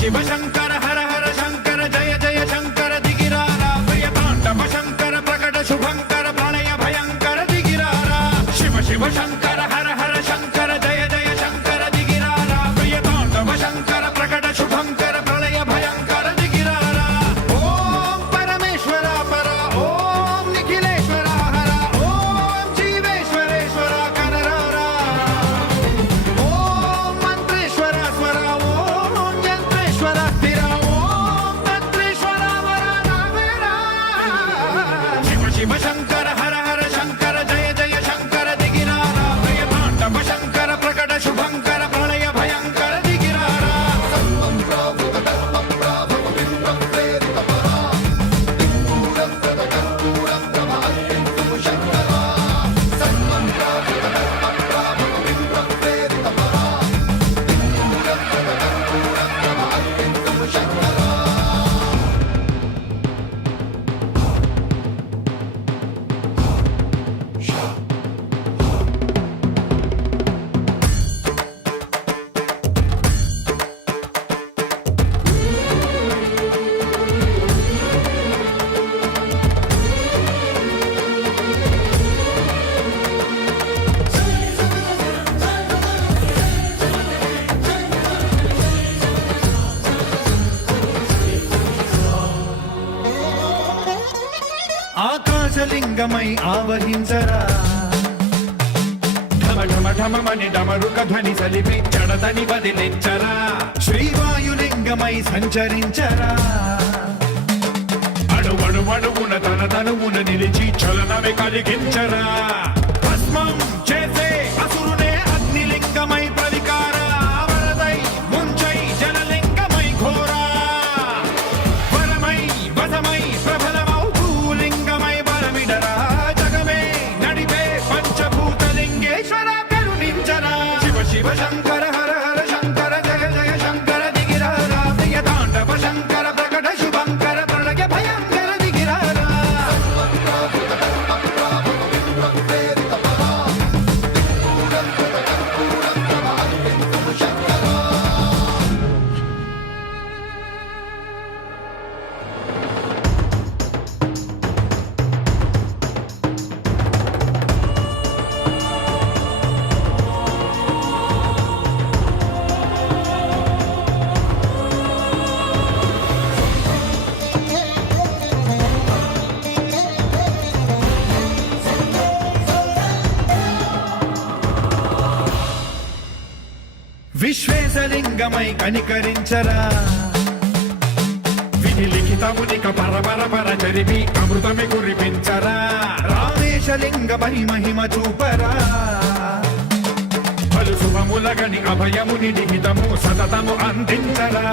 శివ శంకర హర హర శంకర జయ జయ శంకర దిగిరారా ప్రియ తాండవ శంకర ప్రకట శుభంకర ప్రళయ భయంకర దిగిరారా శివ శివ శంకర హర హర శంకర జయ జయ శంకర దిగిరారా ప్రియ తాండవ శంకర ప్రకట శుభంకర ప్రళయ భయంకర దిగిరారా ఓం పరమేశ్వర పర ఓం నిఖిలేశ్వర హర ఓం జీవేశ్వరేశ్వర కరరారా ఓం మంత్రేశ్వర స్వర ఓం యంత్రేశ్వర స్థిర ఓం తంత్రేశ్వర వర నావేరా శివ శివ శంకర హర హర శంకర జయ జయ శంకర దిగిరారా ప్రియ తాండవ శంకర ప్రకట శుభంకర ప్రళయ భయంకర దిగిరారా ఆకాశలింగమై ఆవహించరా ఢమ ఢమ ఢమమని డమరుక ధ్వని సలిపి చడదని వదిలించరా శ్రీవాయులింగమై సంచరించరా అణువణువున తన తనువున నిలిచి చలనమే కలిగించరా భస్మం చేసే అసురునే అగ్నిలింగమై ప్రవికార వరదై ముంచై జలలింగమై ఘోరా వరమై వసమై ప్రబలమౌ భూలింగమై బలమిడరా జగమే నడిపే పంచభూతలింగేశ్వర కరుణించరా శివ శివ శంకర హర హర శంకర జయ జయ శంకర దిగిరారా ప్రియ తాండవ శంకర ప్రకట శుభంకర ప్రళయ భయంకర దిగిరారా విశ్వేశలింగమై కనికరించరా విధి లిఖితమునిక పరపర పర చరివి అమృతమి కురిపించరా రామేశలింగమై మహిమ చూపరా పలు శుభములగని అభయముని లిఖితము సతతము అందించరా